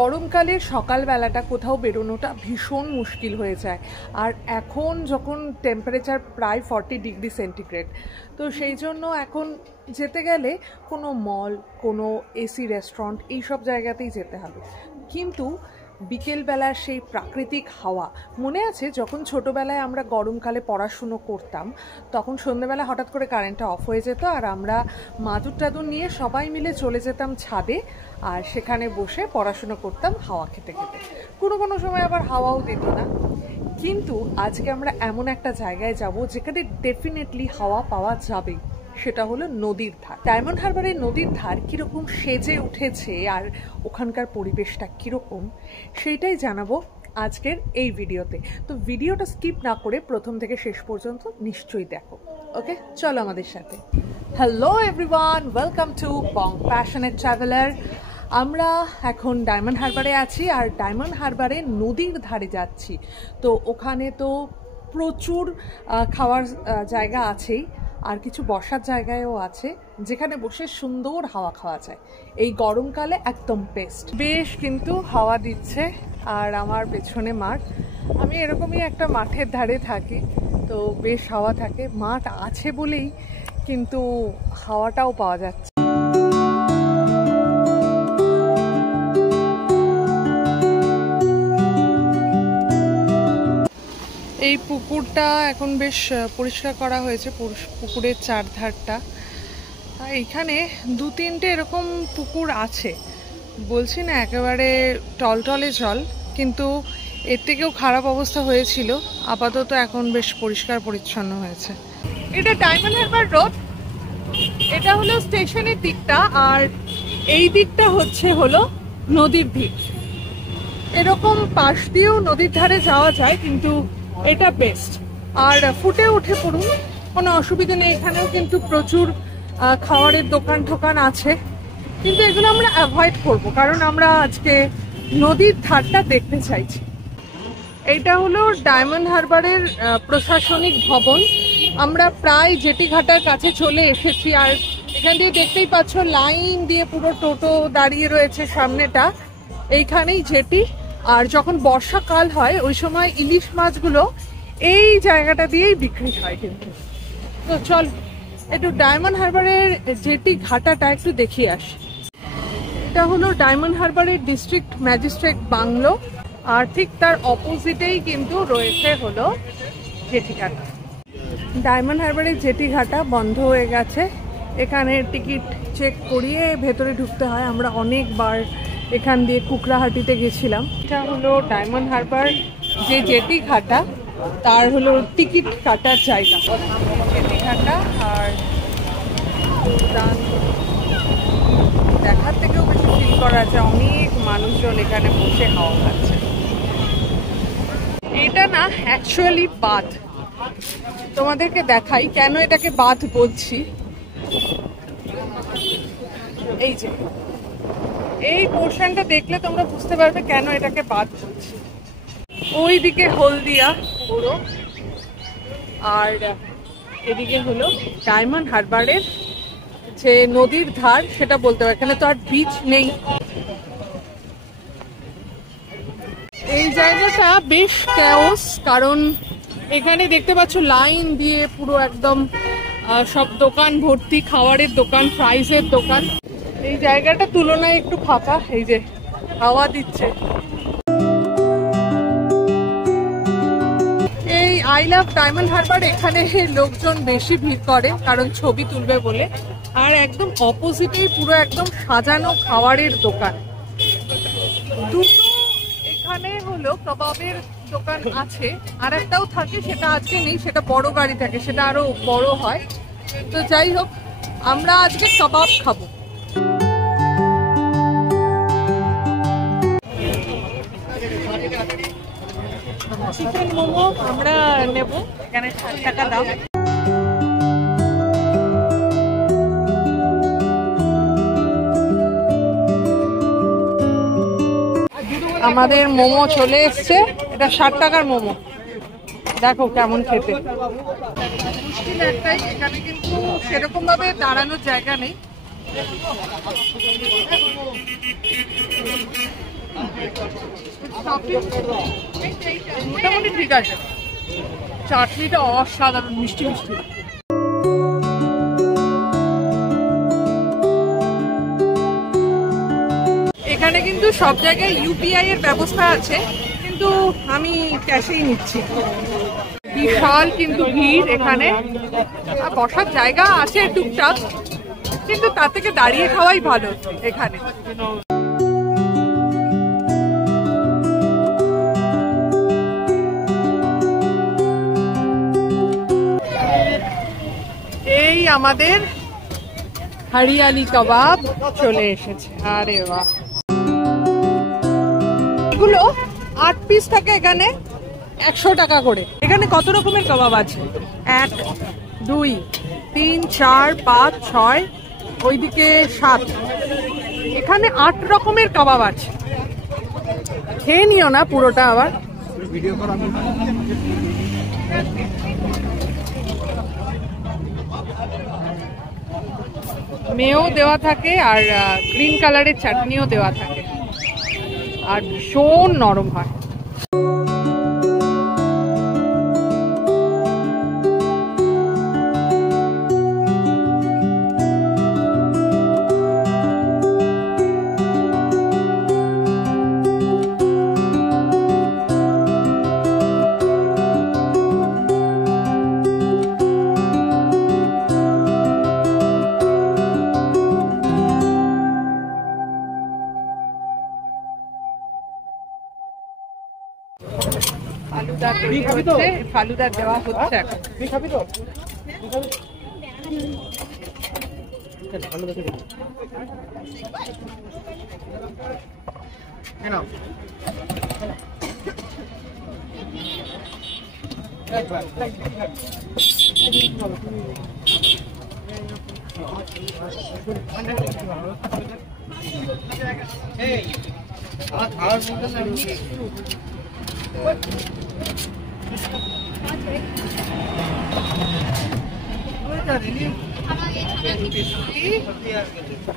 গরমকালে সকালবেলাটা কোথাও বেরোনোটা ভীষণ মুশকিল হয়ে যায়। আর এখন যখন টেম্পারেচার প্রায় 40 ডিগ্রি সেন্টিগ্রেড, তো সেই জন্য এখন যেতে গেলে কোনো মল, কোনো এসি রেস্টুরেন্ট এইসব জায়গাতেই যেতে হবে। কিন্তু বিকেলবেলার সেই প্রাকৃতিক হাওয়া, মনে আছে যখন ছোটোবেলায় আমরা গরমকালে পড়াশুনো করতাম, তখন সন্ধ্যেবেলা হঠাৎ করে কারেন্টটা অফ হয়ে যেত আর আমরা মাদুর টাদুর নিয়ে সবাই মিলে চলে যেতাম ছাদে, আর সেখানে বসে পড়াশুনো করতাম হাওয়া খেতে খেতে। কোনো সময় আবার হাওয়াও দিত না। কিন্তু আজকে আমরা এমন একটা জায়গায় যাব যেখানে ডেফিনেটলি হাওয়া পাওয়া যাবে, সেটা হলো নদীর ধার। ডায়মন্ড হারবারের নদীর ধার কীরকম সেজে উঠেছে আর ওখানকার পরিবেশটা কীরকম, সেইটাই জানাবো আজকের এই ভিডিওতে। তো ভিডিওটা স্কিপ না করে প্রথম থেকে শেষ পর্যন্ত নিশ্চয়ই দেখো। ওকে, চলো আমাদের সাথে। Hello everyone, welcome to Bong passionate traveller. আমরা এখন ডায়মন্ড হারবারে আছি আর ডায়মন্ড হারবারে নদীর ধারে যাচ্ছি। তো ওখানে তো প্রচুর খাওয়ার জায়গা আছেই, আর কিছু বসার জায়গায়ও আছে যেখানে বসে সুন্দর হাওয়া খাওয়া যায়। এই গরমকালে একদম বেশ কিন্তু হাওয়া দিচ্ছে। আর আমার পেছনে মাঠ, আমি এরকমই একটা মাঠের ধারে থাকি, তো বেশ হাওয়া থাকে। মাঠ আছে বলেই কিন্তু হাওয়াটাও পাওয়া যাচ্ছে। এই পুকুরটা এখন বেশ পরিষ্কার করা হয়েছে, পুকুরের চারধারটা। এইখানে 2-3টে এরকম পুকুর আছে, বলছি না একেবারে টলটলে জল, কিন্তু এর থেকেও খারাপ অবস্থা হয়েছিল। আপাতত এখন বেশ পরিষ্কার পরিচ্ছন্ন হয়েছে। এটা ডায়মন্ড হারবার রোড, এটা হলো স্টেশনের দিকটা, আর এই দিকটা হলো নদীর দিক। এরকম পাশ দিয়েও নদীর ধারে যাওয়া যায়, কিন্তু এটা বেস্ট। আর ফুটে উঠে পড়ুন, কোনো অসুবিধা নেই। এখানেও কিন্তু প্রচুর খাবারের দোকান আছে, কিন্তু এগুলো আমরা অ্যাভয়েড করব, কারণ আমরা আজকে নদীর ধারটা দেখতে চাইছি। এইটা হলো ডায়মন্ড হারবারের প্রশাসনিক ভবন। আমরা প্রায় জেটি ঘাটার কাছে চলে এসেছি, আর এখান দিয়ে দেখতেই পাচ্ছ লাইন দিয়ে পুরো টোটো দাঁড়িয়ে রয়েছে সামনেটা। এইখানেই জেটি, আর যখন বর্ষাকাল হয় ওই সময় ইলিশ মাছগুলো এই জায়গাটা দিয়েই বিক্রি হয়। কিন্তু তো চল একটু ডায়মন্ড হারবারের জেটি ঘাটাটা একটু দেখিয়ে আসি। এটা হলো ডায়মন্ড হারবারের ডিস্ট্রিক্ট ম্যাজিস্ট্রেট বাংলো, আর ঠিক তার অপোজিটেই কিন্তু রয়েছে হলো জেটি ঘাটা। ডায়মন্ড হারবারের জেটি ঘাটা বন্ধ হয়ে গেছে, এখানে টিকিট চেক করিয়ে ভেতরে ঢুকতে হয়। আমরা অনেকবার এখান দিয়ে কুকড়াহাটিতে গেছিলাম। এটা হলো ডায়মন্ড হারবার যে জেটি ঘাটা, তার হলো টিকিট কাটার জায়গা জেটি ঘাটা। আর দেখার থেকেও বেশি ফিল করা যায়, অনেক মানুষজন এখানে বসে হাওয়া খাচ্ছে। এটা না অ্যাকচুয়ালি বাঁধ, তোমাদেরকে দেখাই কেন এটাকে বাঁধ বলছি। এই যে এই পোর্শনটা দেখলে তোমরা বুঝতে পারবে কেন এটাকে বাঁধ বলছি। ওইদিকে হলদিয়া পুরো, আর এদিকে হলো ডায়মন্ড হারবারের যে নদীর ধার, সেটা বলতে পারে। এখানে তো আর বিচ নেই। এই জায়গাটা বেশ ক্যাওস, কারণ এখানে দেখতে পাচ্ছ লাইন দিয়ে পুরো একদম সব দোকান ভর্তি, খাবারের দোকান, ফ্রাইজের দোকান। এই জায়গাটা তুলনায় একটু ফাঁকা, এই যে হাওয়া দিচ্ছে। এই আই লাভ ডায়মন্ড হারবার, এখানে লোকজন বেশি ভিড় করে কারণ ছবি তুলবে বলে। আর একদম অপোজিটেই পুরো একদম সাজানো খাবারের দোকান। দুটো এখানে হলো কাবাবের দোকান আছে, আর একটাও থাকে, সেটা আজকে নেই, সেটা বড় গাড়ি থাকে, সেটা আরো বড় হয়। তো যাই হোক, আমরা আজকে কাবাব খাবো। চিকেন মোমো আমরা নেব, এখানে 60 টাকা দাম। আমাদের মোমো চলে এসছে, এটা 60 টাকার মোমো। দেখো কেমন খেতে। মুশকিল একটাই, এখানে কিন্তু সেরকম ভাবে দাঁড়ানোর জায়গা নেই। মোটামুটি ঠিক আছে, চাটনিটা অসাধারণ মিষ্টি মিষ্টি। এখানে কিন্তু সব জায়গায় ইউপিআই এর ব্যবস্থা আছে, কিন্তু আমি ক্যাশেই নিচ্ছি। বিশাল কিন্তু ভিড় এখানে, বসার জায়গা আছে টুকটাক, কিন্তু তার থেকে দাঁড়িয়ে খাওয়াই ভালো এখানে। এই আমাদের হরিয়ালি কাবাব চলে এসেছে। আরে বাহ, এগুলো 8 পিস থাকে এখানে, 100 টাকা করে। এখানে কত রকমের কাবাব আছে? 1 2 3 4 5 6, ওইদিকে 7, এখানে 8 রকমের কাবাব আছে। খেয়ে নিও না পুরোটা, আবার মেয়েও দেওয়া থাকে আর গ্রিন কালারের চাটনিও দেওয়া থাকে, আর ভীষণ নরম হয়। ফালুদা দেওয়া হচ্ছে এখন।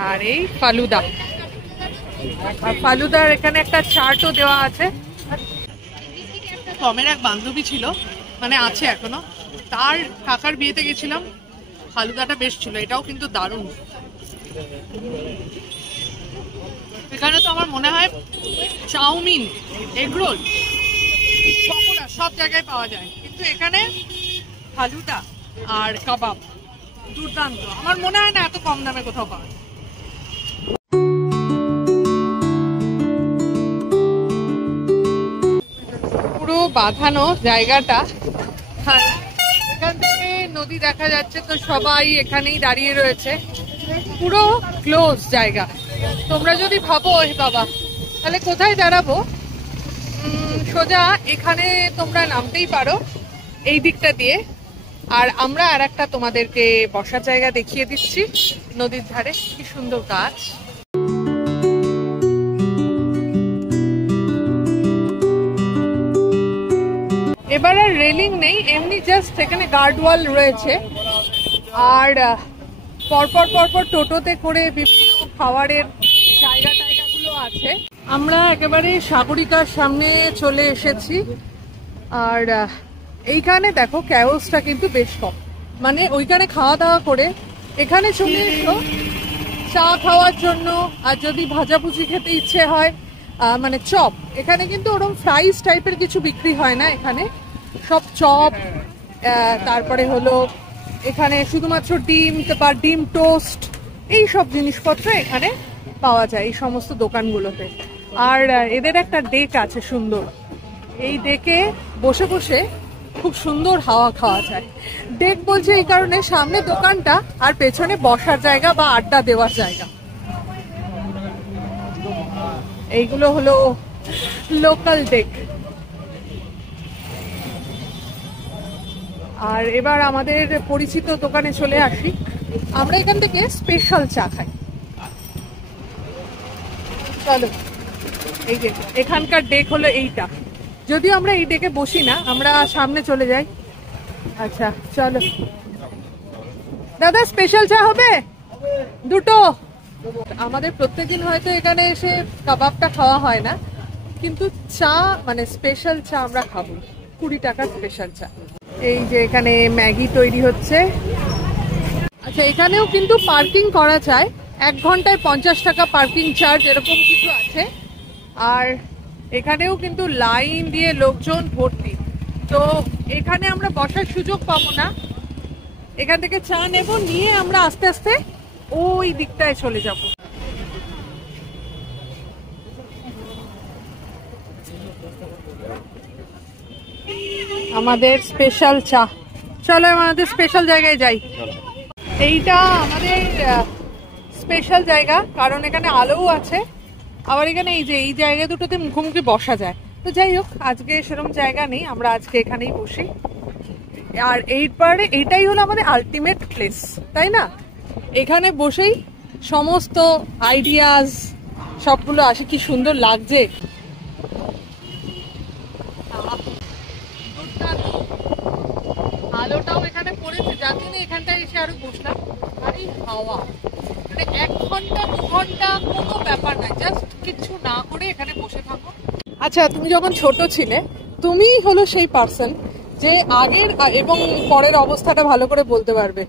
আর এই ফালুদা, আর ফালুদার এখানে একটা চার্টও দেওয়া আছে। টমের এক বান্ধবী ছিল, মানে আছে এখনো, তার কাকার বিয়েতে গেছিলাম, ফালুদাটা বেশ ছিল, এটাও কিন্তু দারুণ। এখানে তো আমার মনে হয় চাউমিন, এগরোল, পকোড়া সব জায়গায় পাওয়া যায়, কিন্তু এখানে ফালুদা আর কাবাব দুর্দান্ত। আমার মনে হয় না এত কম দামে কোথাও পাওয়া যায়। পুরো বাঁধানো জায়গাটা, এখান থেকে নদী দেখা যাচ্ছে, তো সবাই এখানেই দাঁড়িয়ে রয়েছে, পুরো ক্লোজ জায়গা। তোমরা যদি ভাবো বাবা তাহলে কোথায় দাঁড়াবো, সোজা এখানে তোমরা নামতেই পারো এই দিকটা দিয়ে। আর আমরা আর একটা তোমাদেরকে বসার জায়গা দেখিয়ে দিচ্ছি নদীর ধারে, কি সুন্দর গাছ। এবার আর রেলিং নেই, এমনি জাস্ট এখানে গার্ড ওয়াল রয়েছে, আর পরপর পরপর টোটোতে করে বিভিন্ন খাবারের জায়গাগুলো আছে। আমরা একেবারে সাগরিকার সামনে চলে এসেছি, আর এইখানে দেখো ক্যাওসটা কিন্তু বেশ কম, মানে ওইখানে খাওয়া দাওয়া করে এখানে চলে এসো চা খাওয়ার জন্য। আর যদি ভাজাভুজি খেতে ইচ্ছে হয়, মানে চপ, এখানে কিন্তু ওরকম ফ্রাইস টাইপের কিছু বিক্রি হয় না, এখানে সব চপ, তারপরে হলো এখানে শুধুমাত্র ডিম বা ডিম টোস্ট, এই সব জিনিসপত্র এখানে পাওয়া যায় এই সমস্ত দোকানগুলোতে। আর এদের একটা ডেক আছে সুন্দর, এই ডেকে বসে বসে খুব সুন্দর হাওয়া খাওয়া যায়। ডেক বলছে এই কারণে, সামনে দোকানটা আর পেছনে বসার জায়গা বা আড্ডা দেওয়ার জায়গা। এইগুলো হলো লোকাল ডেক। আর এবার আমাদের পরিচিত দোকানে চলে আসি, আমরা এখান থেকে স্পেশাল চা খাই। চলো, এই যে এখানকার ডেক হলো এইটা, যদিও আমরা এই ডেকে বসি না, আমরা সামনে চলে যাই। আচ্ছা চলো দাদা, স্পেশাল চা হবে দুটো। আমাদের প্রত্যেকদিন হয়তো এখানে এসে কাবাবটা খাওয়া হয় না, কিন্তু চা মানে স্পেশাল চা আমরা খাবো, 20 টাকা স্পেশাল চা। এই যে এখানে ম্যাগি তৈরি হচ্ছে। আচ্ছা, এখানেও কিন্তু পার্কিং করা যায়, 1 ঘন্টায় 50 টাকা পার্কিং চার্জ এরকম কিছু আছে। আর এখানেও কিন্তু লাইন দিয়ে লোকজন ভর্তি, তো এখানে আমরা বসার সুযোগ পাবো না। এখান থেকে চা নেব, নিয়ে আমরা আস্তে আস্তে ওই দিকটায় চলে যাব। আমাদের স্পেশাল চা, চলো আমাদের স্পেশাল জায়গায় যাই। এইটা আমাদের স্পেশাল জায়গা, কারণ এখানে আলোও আছে, আবার এখানে এই যে এই জায়গা দুটোতে মুখোমুখি বসা যায়। তো যাই হোক, আজকে সেরকম জায়গা নেই, আমরা আজকে এখানেই বসি। আর এইবারে এইটাই হলো আমাদের আলটিমেট প্লেস, তাই না? এখানে বসেই সমস্ত আইডিয়াস সবগুলো আসে। কি সুন্দর লাগছে, আলোটাও এখানে পড়েছে, যার জন্য এখানটায় এসে আরো বসলাম। আর এই হাওয়া, মানে 1 ঘন্টা 2 ঘন্টা কোনো ব্যাপার না, জাস্ট কিছু না করে এখানে বসে থাকো। আচ্ছা, তুমি যখন ছোট ছিলে, তুমি হলো সেই পার্সন যে আগের এবং পরের অবস্থাটা ভালো করে বলতে পারবে।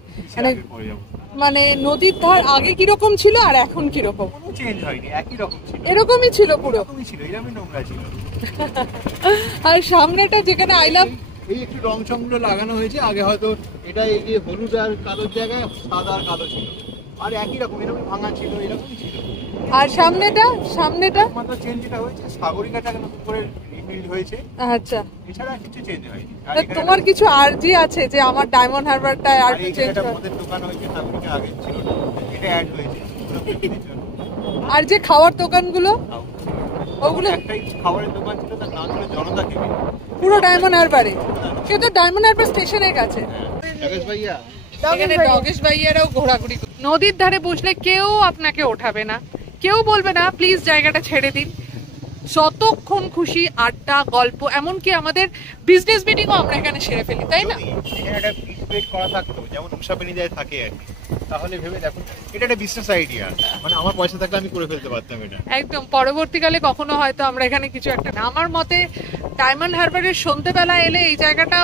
মানে নদীর ধার আগে কিরকম ছিল আর এখন কিরকম? চেঞ্জ হয়নি, একই রকম ছিল, এরকমই ছিল, পুরো এরকমই ছিল, এরকমই নোংরা ছিল। আর সামনেটা যেখানে আই লাভ, এই একটু রং চংগুলো লাগানো হয়েছে, আগে হয়তো এটা এই যে হলুদ আর কালোর জায়গায় সাদা আর কালো ছিল, আর একই রকম এরকম ভাঙা ছিল, এরকমই ছিল। আর সামনেটা মাত্র চেঞ্জ যেটা হয়েছে, সাগরিকাটা নতুন করে রিবিল্ড হয়েছে। আচ্ছা, এছাড়া কিছু চেঞ্জ হয়নি। আর তোমার কিছু আরজি আছে যে আমার ডায়মন্ড হারবারটা আর একটু চেঞ্জ করে? আমাদের দোকান হয়েছে, সাগরিকা আগে ছিল না, এটা অ্যাড হয়েছে। আর যে খাওয়ার দোকানগুলো, ওগুলো একটাই খাবারের দোকান ছিল, তার নাম ছিল জনতা কেবিন, পুরো ডায়মন্ড হারবারে। কিন্তু ডায়মন্ড হারবার স্টেশনের কাছে। ডগেশ ভাইয়ারাও ঘোরাঘুরি। নদীর ধারে বসলে কেউ আপনাকে ওঠাবে না, কেউ বলবে না প্লিজ জায়গাটা ছেড়ে দিন। যতক্ষণ খুশি আড্ডা, গল্প, এমনকি আমাদের বিজনেস মিটিংও আমরা এখানে সেরে ফেলি, তাই না? এখানে একটা বিট করা থাকতো, যেমন উষাবেনিদায় থাকে আর কি, তাহলে ভেবে দেখুন, এটা একটা বিজনেস আইডিয়া, মানে আমার পয়সা থাকলে আমি করে ফেলতে পারতাম এটা। একদম, পরবর্তীকালে কখনো হয়তো আমরা এখানে কিছু একটা, আমার মতে ডায়মন্ড হারবারের সন্ধ্যেবেলা এলে এই জায়গাটা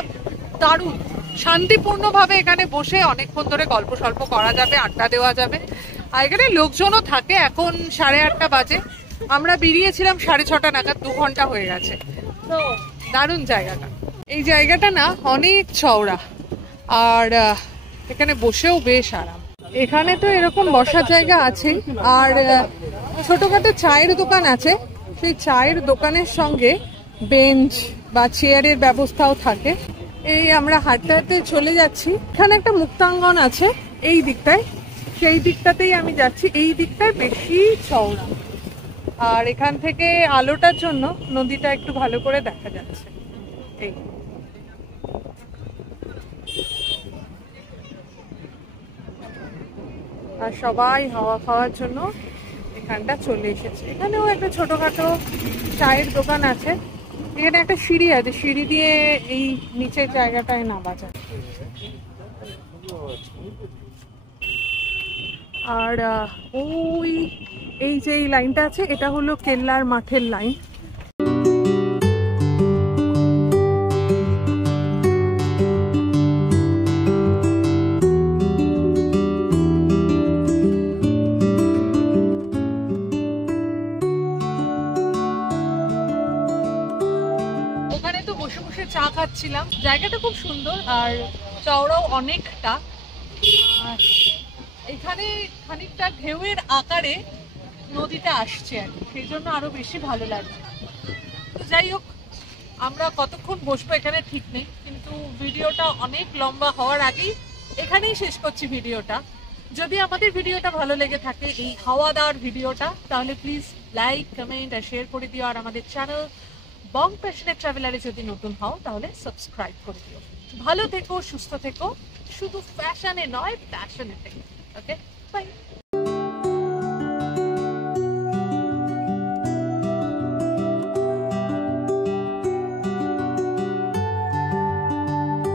দারুণ, শান্তিপূর্ণভাবে এখানে বসে অনেকক্ষণ ধরে গল্প সল্প করা যাবে, আড্ডা দেওয়া যাবে। আর এখানে লোকজনও থাকে। এখন 8:30 বাজে, আমরা বেরিয়েছিলাম 6:30 নাগাদ, 2 ঘন্টা হয়ে গেছে। তো দারুণ জায়গাটা। এই জায়গাটা না অনেক চওড়া, আর এখানে বসেও বেশ আরাম। এখানে তো এরকম বসার জায়গা আছে, আর ছোটখাটো চায়ের দোকান আছে। সেই চায়ের দোকানের সঙ্গে বেঞ্চ বা চেয়ারের ব্যবস্থাও থাকে। এই আমরা হাঁটতে হাঁটতে চলে যাচ্ছি, এখানে একটা মুক্তাঙ্গন আছে এই দিকটায়, সেই দিকটাতেই আমি যাচ্ছি। এই দিকটায় বেশি চওড়া, আর এখান থেকে আলোটার জন্য নদীটা একটু ভালো করে দেখা যাচ্ছে। এই আর সবাই হাওয়া খাওয়ার জন্য এখানটা চলে এসেছে। এখানেও একটা ছোটখাটো চায়ের দোকান আছে। এখানে একটা সিঁড়ি আছে, সিঁড়ি দিয়ে এই নিচের জায়গাটায় নামা যায়। আর ওই এই যে এই লাইনটা আছে, এটা হলো কেল্লার মাঠের লাইন। ওখানে তো বসে বসে চা খাচ্ছিলাম, জায়গাটা খুব সুন্দর আর চওড়াও অনেকটা। আর এখানে খানিকটা ঢেউয়ের আকারে নদীটা আসছে আর কি, সেই জন্য আরো বেশি ভালো লাগছে। তো যাই হোক, আমরা কতক্ষণ বসবো এখানে ঠিক নেই, কিন্তু ভিডিওটা অনেক লম্বা হওয়ার আগেই এখানেই শেষ করছি ভিডিওটা। যদি আমাদের ভিডিওটা ভালো লেগে থাকে, এই হাওয়া দাওয়ার ভিডিওটা, তাহলে প্লিজ লাইক, কমেন্ট আর শেয়ার করে দিও। আর আমাদের চ্যানেল বং প্যাশনেট ট্রাভেলারে যদি নতুন হও, তাহলে সাবস্ক্রাইব করে দিও। ভালো থেকো, সুস্থ থেকো, শুধু ফ্যাশনে নয়, প্যাশনে থেকো। ওকে।